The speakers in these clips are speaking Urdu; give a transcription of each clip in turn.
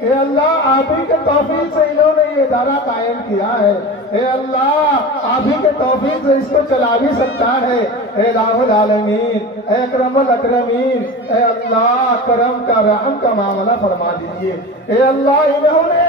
اے اللہ آپ ہی کے توفیق سے انہوں نے یہ ادارہ قائم کیا ہے، اے اللہ آپ ہی کے توفیق سے اس کو چلا بھی سکتا ہے، اے الہ العالمین، اے اکرم الاکرمین، اے اللہ کرم کا رحم کا معاملہ فرما دیجئے۔ اے اللہ انہوں نے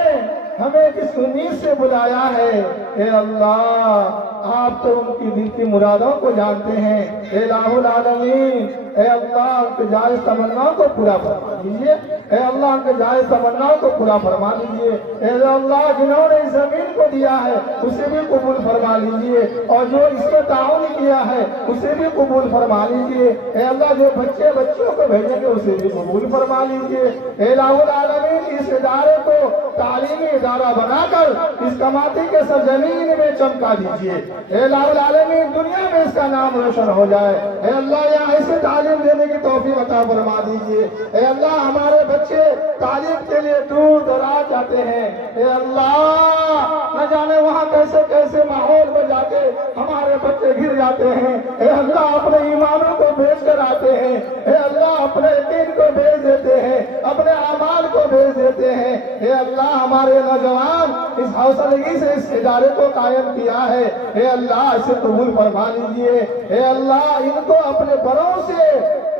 ہمیں کس امید سے بلایا ہے، اے اللہ آپ تو ان کی دل کی مرادوں کو جانتے ہیں، اے الہ العالمین، اے اللہ ان کے جائز تمناؤں کو پورا فرما دیجئے، اے اللہ ان کے جائز تمناؤں کو پورا فرما دیجئے، اے اللہ جنہوں نے اس زمین کو دیا ہے اسے بھی قبول فرما لیجئے، اور جو اس میں تعاون کیا ہے اسے بھی قبول فرما لیجئے، اے اللہ جو بچوں کو بھیجیں گے اسے بھی قبول فرما لیجئے، اے الہ العالمین اس ادارے کو تعلیمی ادارہ بنا کر اس کماتی کے سرزمین میں چمکا دیجئے، اے الہ العالمین دنیا میں اس کا نام روشن ہو جائے، اے اللہ یہاں ایسے تعلیم دینے کی توفیق عطا فرما دیجئے، اے اللہ ہمارے بچے تعلیم کے لیے دور دراز جاتے ہیں، اے اللہ نہ جانے وہاں کیسے کیسے ماحول میں جا کے ہمارے بچے گر جاتے ہیں، اے اللہ اپنے ایمانوں کو بیچ کر آتے ہیں، اے اللہ اپنے یقین کو بیچ دیتے ہیں، اپنے اعمال کو بیچ دیتے ہیں، اے اللہ ہمارے نوجوان اس حوصلگی سے اس ادارے کو قائم کیا ہے، اے اللہ اسے قبول فرما لیجئے، اے اللہ ان کو اپنے بڑوں سے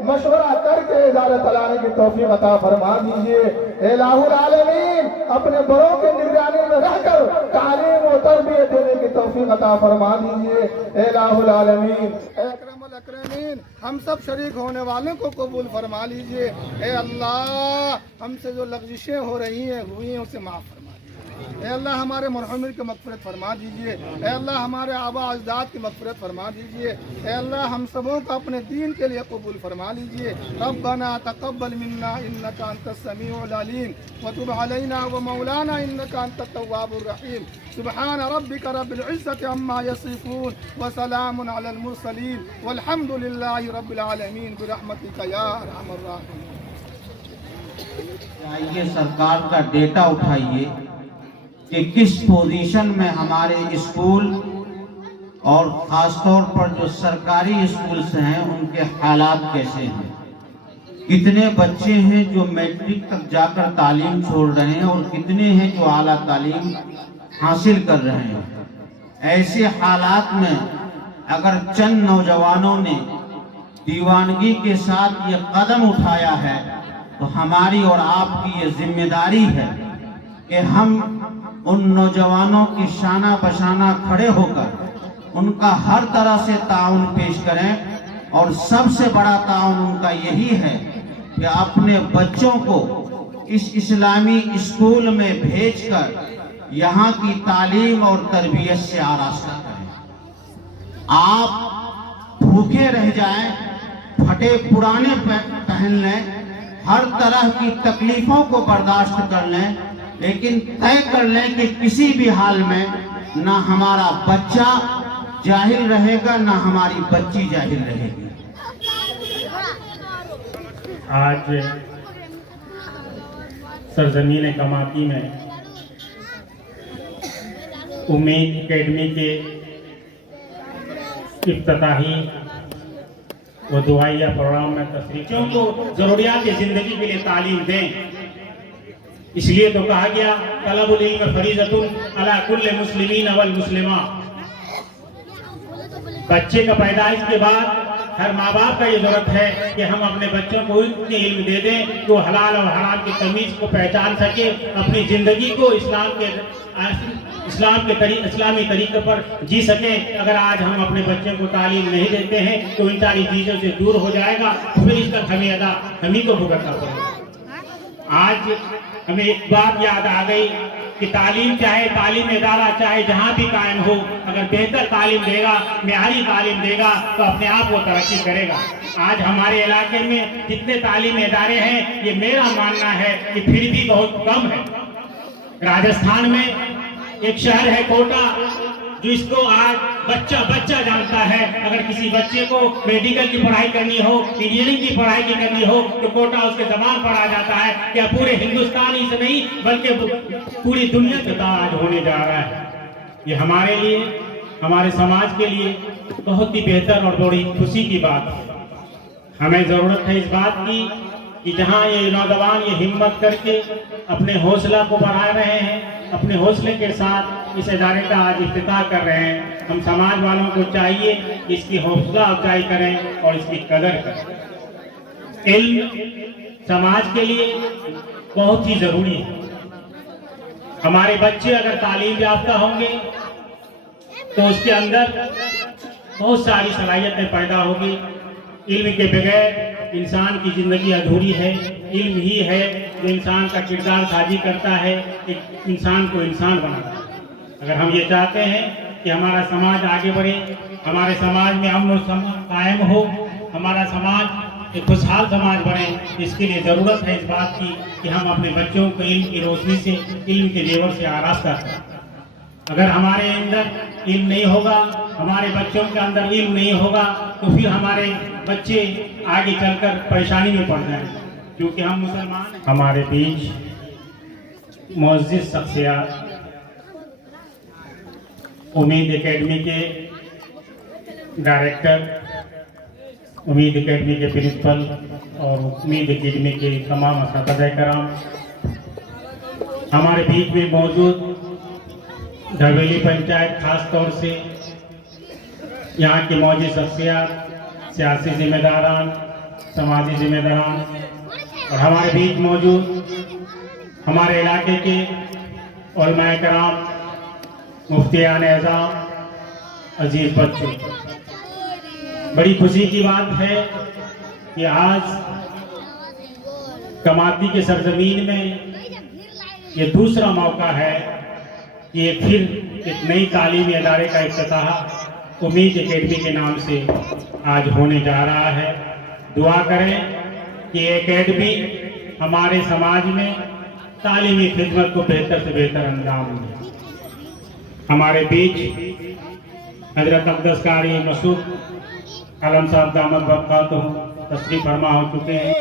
مشورہ کر کے ادارہ چلانے کی توفیق عطا فرما دیجئے، اے الہ العالمین اپنے بڑوں کے نگرانی میں رہ کر تعلیم و تربیت دینے کی توفیق عطا فرما دیجئے، اے الہ العالمین، اے اکرم الاکرمین ہم سب شریک ہونے والوں کو قبول فرما لیجئے، اے اللہ ہم سے جو لغزشیں ہو رہی ہیں ہوئی ہیں اسے معاف فرما دیجئے، اے اللہ ہمارے مرحومین کی مغفرت فرما دیجئے، اے اللہ ہمارے آباء اجداد کی مغفرت فرما دیجئے، اے اللہ ہم سبوں کو اپنے دین کے لیے قبول فرما لیجئے، ربنا تقبل منا انک انت السمیع العلیم وتب علینا ومولانا انک انت التواب الرحیم، سبحان ربک رب العزت عما یصفون وسلام علی المرسلین والحمد للہ رب العالمین برحمتک یا ارحم الراحمین۔ آئیے سرکار کا ڈیٹا اٹھائیے کہ کس پوزیشن میں ہمارے اسکول اور خاص طور پر جو سرکاری اسکولز ہیں ان کے حالات کیسے ہیں، کتنے بچے ہیں جو میٹرک تک جا کر تعلیم چھوڑ رہے ہیں اور کتنے ہیں جو اعلیٰ تعلیم حاصل کر رہے ہیں۔ ایسے حالات میں اگر چند نوجوانوں نے دیوانگی کے ساتھ یہ قدم اٹھایا ہے تو ہماری اور آپ کی یہ ذمہ داری ہے کہ ہم ان نوجوانوں کی شانہ بشانہ کھڑے ہو کر ان کا ہر طرح سے تعاون پیش کریں، اور سب سے بڑا تعاون ان کا یہی ہے کہ اپنے بچوں کو اس اسلامی اسکول میں بھیج کر یہاں کی تعلیم اور تربیت سے آراستہ کریں۔ آپ بھوکے رہ جائیں، پھٹے پرانے پہن لیں، ہر طرح کی تکلیفوں کو برداشت کر لیں، لیکن طے کر لیں کہ کسی بھی حال میں نہ ہمارا بچہ جاہل رہے گا نہ ہماری بچی جاہل رہے گی۔ آج سرزمین کماتی میں امید اکیڈمی کے افتتاحی و دعائیہ پروگرام میں تشریفوں کو ضروریات زندگی کے لیے تعلیم دیں، اس لیے تو کہا گیا طلب العلم فریضۃ علی کل مسلمین والمسلمہ۔ بچے کا پیدائش کے بعد ہر ماں باپ کا یہ ضرورت ہے کہ ہم اپنے بچوں کو اتنی علم دے دیں کہ وہ حلال اور حرام کی تمیز کو پہچان سکے، اپنی زندگی کو اسلامی طریقے پر جی سکیں۔ اگر آج ہم اپنے بچوں کو تعلیم نہیں دیتے ہیں تو ان ساری چیزوں سے دور ہو جائے گا، پھر اس کا خمیازہ ہمیں کو بھگتنا پڑے گا۔ آج ہمیں ایک بات یاد آ گئی کہ تعلیم چاہے تعلیم ادارہ چاہے جہاں بھی قائم ہو، اگر بہتر تعلیم دے گا، معیاری تعلیم دے گا تو اپنے آپ وہ ترقی کرے گا۔ آج ہمارے علاقے میں جتنے تعلیمی ادارے ہیں یہ میرا ماننا ہے کہ پھر بھی بہت کم ہے۔ راجستھان میں ایک شہر ہے کوٹا، جو اس کو آج بچہ جانتا ہے۔ اگر کسی بچے کو میڈیکل کی پڑھائی کرنی ہو، انجینئرنگ کی پڑھائی کرنی ہو تو کوٹا اس کے زبان پڑھا جاتا ہے۔ کیا پورے ہندوستان ہی سے نہیں بلکہ پوری دنیا کے آج ہونے جا رہا ہے۔ یہ ہمارے لیے، ہمارے سماج کے لیے بہت ہی بہتر اور بڑی خوشی کی بات ہے۔ ہمیں ضرورت ہے اس بات کی کہ جہاں یہ نوجوان یہ ہمت کر کے اپنے حوصلہ کو بڑھا رہے ہیں، اپنے حوصلے کے ساتھ اس ادارے کا آج افتتاح کر رہے ہیں، ہم سماج والوں کو چاہیے کہ اس کی حوصلہ افزائی کریں اور اس کی قدر کریں۔ علم سماج کے لیے بہت ہی ضروری ہے۔ ہمارے بچے اگر تعلیم یافتہ ہوں گے تو اس کے اندر بہت ساری صلاحیتیں پیدا ہوگی۔ علم کے بغیر انسان کی زندگی ادھوری ہے۔ علم ہی ہے جو انسان کا کردار سازی کرتا ہے، ایک انسان کو انسان بناتا ہے۔ اگر ہم یہ چاہتے ہیں کہ ہمارا سماج آگے بڑھے، ہمارے سماج میں امن و قائم ہو، ہمارا سماج ایک خوشحال سماج بنے، اس کے لیے ضرورت ہے اس بات کی کہ ہم اپنے بچوں کو علم کی روشنی سے، علم کے زیور سے آراستہ کریں۔ اگر ہمارے اندر علم نہیں ہوگا، ہمارے بچوں کے اندر علم نہیں ہوگا تو پھر ہمارے بچے آگے چل کر پریشانی میں پڑ جائیں گے، کیونکہ ہم مسلمان ہیں۔ ہمارے بیچ معزز شخصیات امید اکیڈمی کے ڈائریکٹر، امید اکیڈمی کے پرنسپل اور امید اکیڈمی کے تمام اساتذہ کرام، ہمارے بیچ میں موجود دھویلی پنچایت، خاص طور سے یہاں کی موجود شخصیات، سیاسی ذمہ داران، سماجی ذمہ داران، اور ہمارے بیچ موجود ہمارے علاقے کے علماء کرام، مفتیان اعظام، عزیز بچوں، بڑی خوشی کی بات ہے کہ آج کماتی کے سرزمین میں یہ دوسرا موقع ہے کہ یہ پھر ایک نئی تعلیمی ادارے کا افتتاح امید اکیڈمی کے نام سے آج ہونے جا رہا ہے۔ دعا کریں کہ یہ اکیڈمی ہمارے سماج میں تعلیمی خدمت کو بہتر سے بہتر انجام دے۔ ہمارے بیچ حضرت اقدس قاری مسعود عالم صاحب دامت برکاتہم تشریف فرما ہو چکے ہیں۔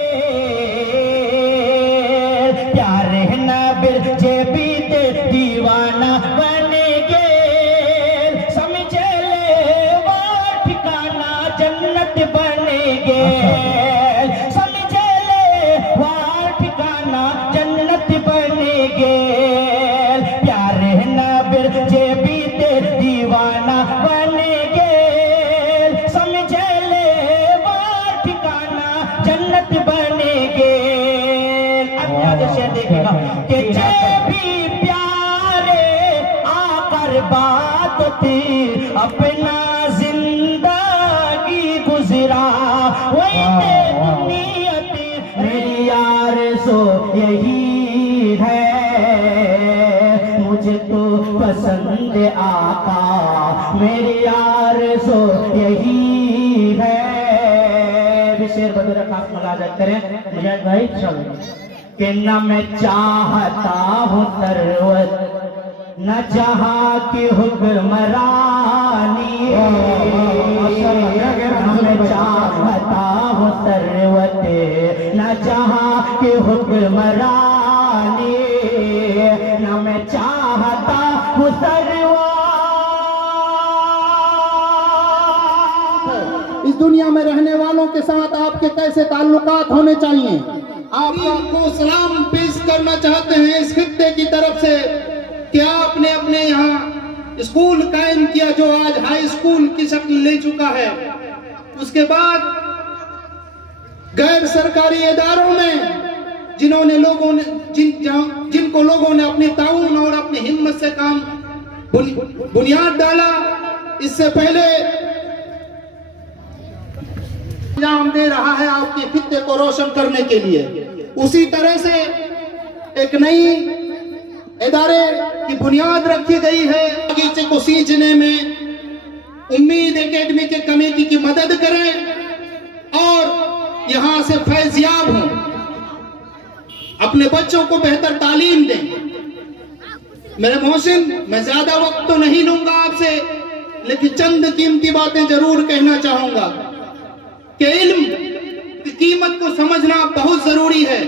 پیارے نبی جے بیتے دیوانہ بنے گے، سمجھے لے وہ ٹھکانہ جنت بنے گے، سمجھے لے وہ ٹھکانہ جنت بنے گے۔ پیارے نبی جے بیتے دیوانہ بنے گے، سمجھے لے وہ ٹھکانہ جنت بنے گے۔ دیکھے گا کہ جے بھی پیارے آقا بات تھی، اپنا زندگی گزرا وہی دنیا تھی۔ میری آرزو یہی ہے، مجھے تو پسند آقا، میری آرزو یہی ہے۔ بھی شیر بدر خاص ملاحظہ کریں مجھے بھائی چلو کہ نہ میں چاہتا ہوں ثروت نہ جہاں کی حکمرانی، نہ میں چاہتا ہوں ثروت نہ جہاں کی حکمرانی، نہ میں چاہتا ہوں ثروت۔ اس دنیا میں رہنے والوں کے ساتھ آپ کے کیسے تعلقات ہونے چاہیے؟ آپ کو سلام پیش کرنا چاہتے ہیں اس خطے کی طرف سے کہ آپ نے اپنے یہاں اسکول قائم کیا جو آج ہائی اسکول کی شکل لے چکا ہے۔ اس کے بعد غیر سرکاری اداروں میں جن کو لوگوں نے اپنے تعاون اور اپنی ہمت سے کام بنیاد ڈالا، اس سے پہلے انجام دے رہا ہے آپ کے خطے کو روشن کرنے کے لیے۔ اسی طرح سے ایک نئی ادارے کی بنیاد رکھی گئی ہے۔ باغیچے کو سینچنے میں امید اکیڈمی کے کمیٹی کی مدد کریں اور یہاں سے فیض یاب ہوں، اپنے بچوں کو بہتر تعلیم دیں۔ میرے محسن، میں زیادہ وقت تو نہیں لوں گا آپ سے، لیکن چند قیمتی باتیں ضرور کہنا چاہوں گا کہ علم کی قیمت کو سمجھنا بہت ضروری ہے۔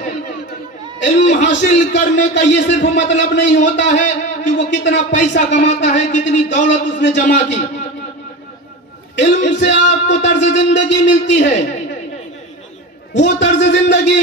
علم حاصل کرنے کا یہ صرف مطلب نہیں ہوتا ہے کہ وہ کتنا پیسہ کماتا ہے، کتنی دولت اس نے جمع کی۔ علم سے آپ کو طرز زندگی ملتی ہے، وہ طرز زندگی